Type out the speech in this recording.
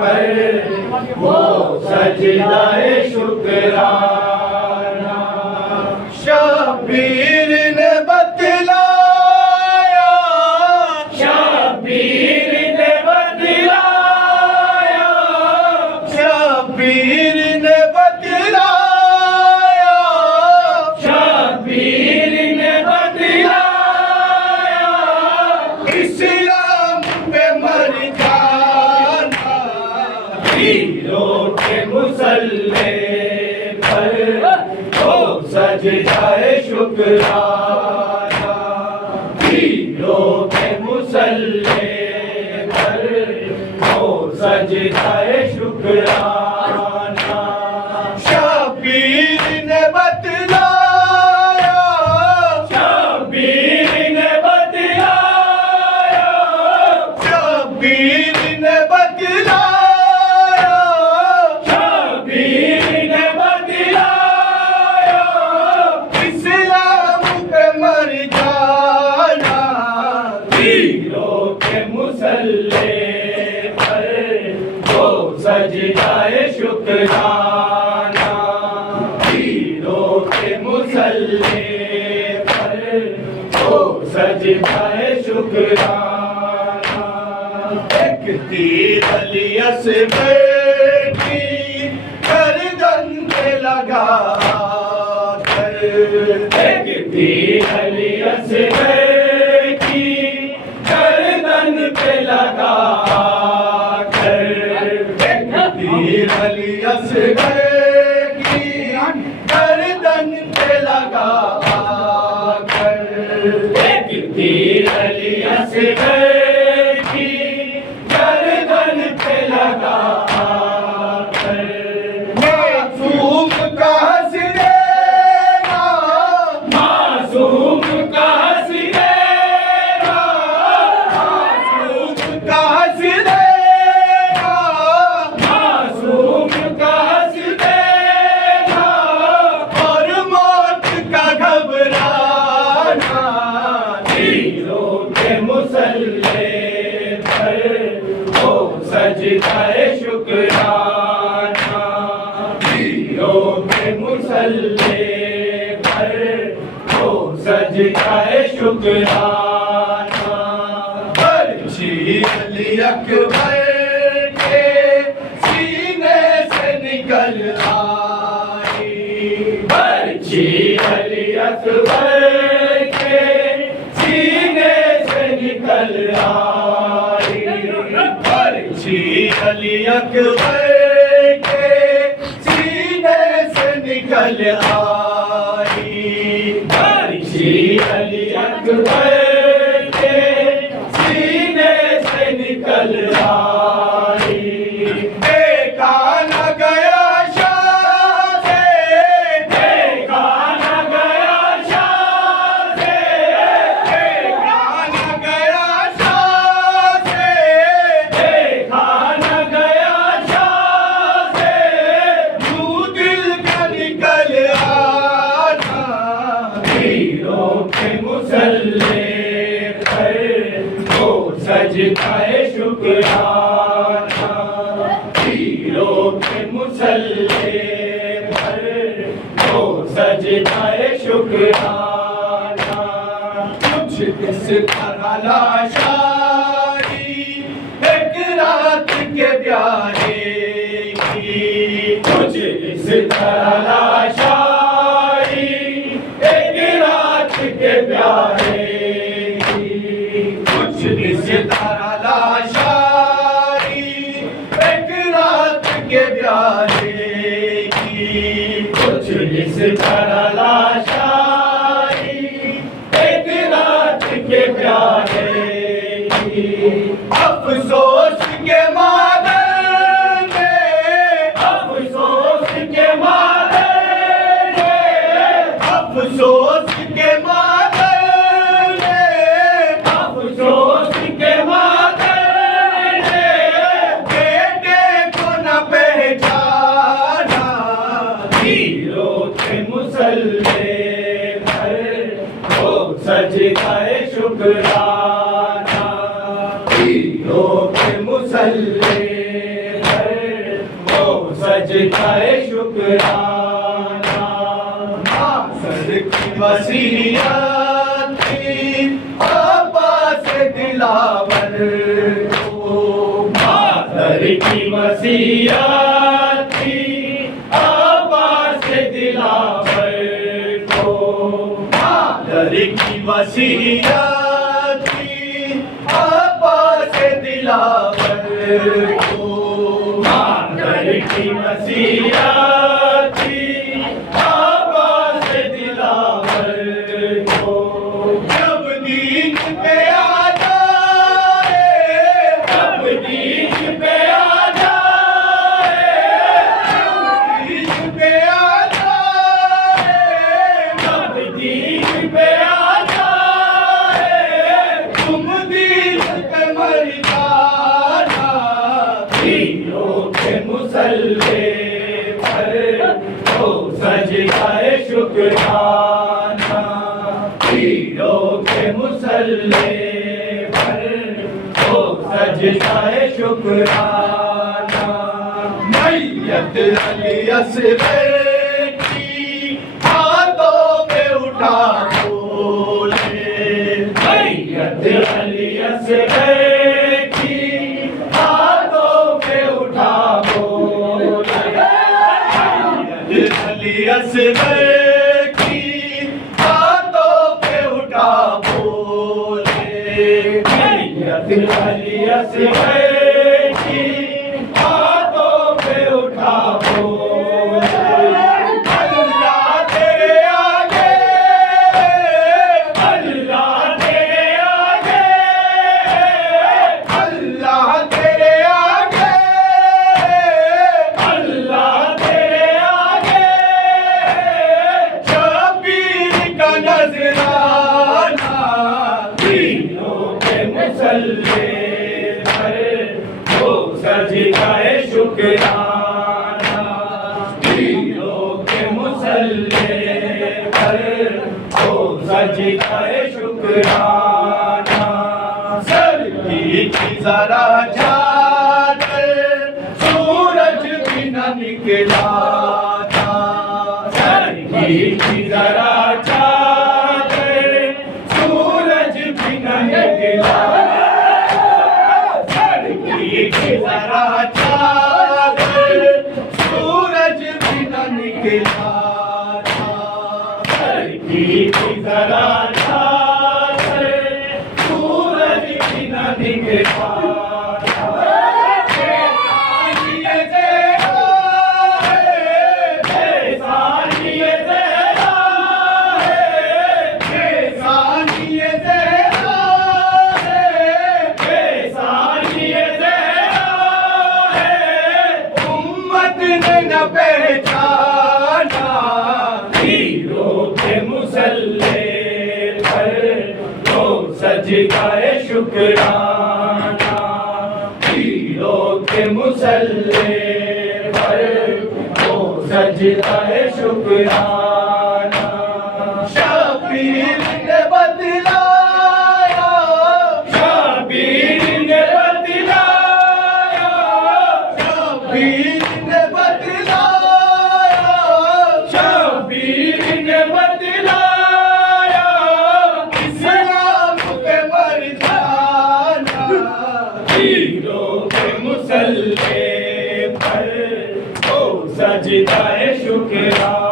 पर वो सजदाए शुक्राना। शबीर ने बतलाया, शबीर ने बतलाया, शबीर ने बतलाया, शबीर ने बतलाया, इस्लाम पे मर जाना हीरों के मुसल्ले पर वो सजदाए शुक्राना। हीरों के मुसल्ले पर वो सजदाए शुक्राना। शबीर ने बतलाया, शबीर ने बतलाया, शबीर ने बतलाया, शबीर ने बतलाया, इस्लाम पे मर जाना हीरों के मुसल्ले पर वो सजदाए शुक्राना। हीरों के मुसल्ले पर वो सजदाए शुक्राना। एक तीर अली असगर की गर्दन पे लगा कर, एक तीर अली असगर की गर्दन पे लगा कर, एक तीर अली असगर की गर्दन पे लगा कर, एक तीर अली असगर की गर्दन पे लगा कर। मासूम का हंसना, मासूम का हंसना, मासूम का हंसना, मासूम का हंसना, और मौत का घबराना हीरों के मुसल्ले पर वो सजदाए शुक्राना। हीरों के मुसल्ले पर वो सजदाए शुक्राना। पर्ची अली अकबर के सीने से निकल आई, पर्ची अली अकबर के सीने से निकल आई, पर्ची अली अकबर के सीने से निकल आई, पर्ची अली अकबर के सीने से निकल आई। देखा न गया शाह से, देखा न गया शाह से, देखा न गया शाह से, देखा न गया शाह से, यूं दिल का निकल आना हीरों के मुसल्ले पर वो सजदाए शुक्राना। हीरों के मुसल्ले पर वो सजदाए शुक्राना। कुछ इस तरह लाशारी एक रात के प्यारे की, कुछ इस तरह लाशारी एक रात के प्यारे की, कुछ इस तरह लाशारी एक रात के प्यारे की, कुछ इस तरह लाशारी एक रात के प्यारे की। अफसोस के मादर ने, अफसोस के मादर ने, अफसोस के मादर ने, अफसोस के मादर ने बेटे को न पहचाना हीरों के मुसल्ले पर वो सजदाए शुक्राना। हीरों के मुसल्ले पर सजदा है शुक्राना। मासर की वसीयत थी अब्बास दिलावर को, मासर की वसीयत थी अब्बास दिलावर को, मासर की वसीयत थी अब्बास दिलावर को, मासर की वसीयत थी अब्बास दिलावर को। जब दीन पे आ जाए, जब दीन पे आ जाए, जब दीन पे आ जाए, जब दीन पे आ जाए, तुम दीन पे मर जाना। पीरों के मुसल्ले पर तो सजदा है शुक्राना, पीरों के मुसल्ले पर तो सजदा है शुक्राना। मैयत अली असगर की हाथों में उठा बोले, मैयत अली असगर की हाथों में उठा बोले, मैयत अली असगर की हाथों पे उठा बोले, मैयत अली असगर की हाथों पे उठा बोले। अल्लाह तेरे आगे, अल्लाह तेरे आगे, अल्लाह तेरे आगे, अल्लाह तेरे आगे, शबीर का नजराना। पीरों के मुसल्ले पर तो सजदा है शुक्राना, पीरों के मुसल्ले पर तो सजदा है शुक्राना। सर की जरा चादर सूरज भी न निकला था, सर की जरा चादर सूरज भी न निकला, सर की जरा चादर सूरज भी न निकला था, सर की जरा चादर सूरज भी न निकला था। ये तेरा है, ये तेरा है, ये तेरा है, ये तेरा है, उम्मत ने न पहचाना। पीरों के मुसल्ले पर तो सजदा है शुक्राना, पीरों के मुसल्ले पर तो सजदा है शुक्राना। शबीर ने बतलाया, शबीर ने बतलाया, शबीर ने बतलाया, शबीर ने बतलाया, इस्लाम के मर जाना। पीरों के मुसल्ले पर तो सजदा है शुक्राना।